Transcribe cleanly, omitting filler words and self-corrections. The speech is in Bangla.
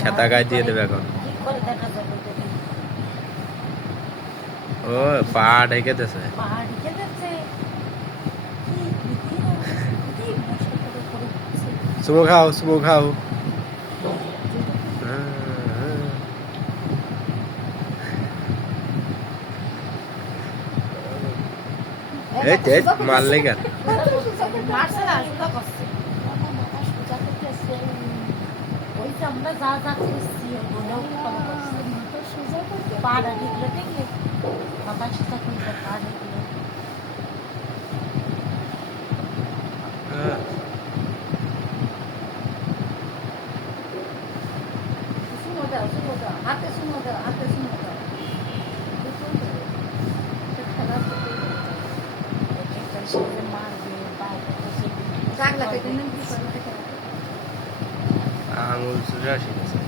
খেতা গায়ে দিয়ে দেবে এখন। ও পা ঢেকে দিয়েছে। চুমো খাও, চুমো খাও। মারলে কেন? আমরা যা যা করছি পাড়া ঢেকলে ঢেকলে মাথা সুতা করলে পা ঢেকলে শুনো দাও হাতে শুনো দাও হাতে শুনো দাও খেলা মারবে আঙুল সোজা শিখেছে।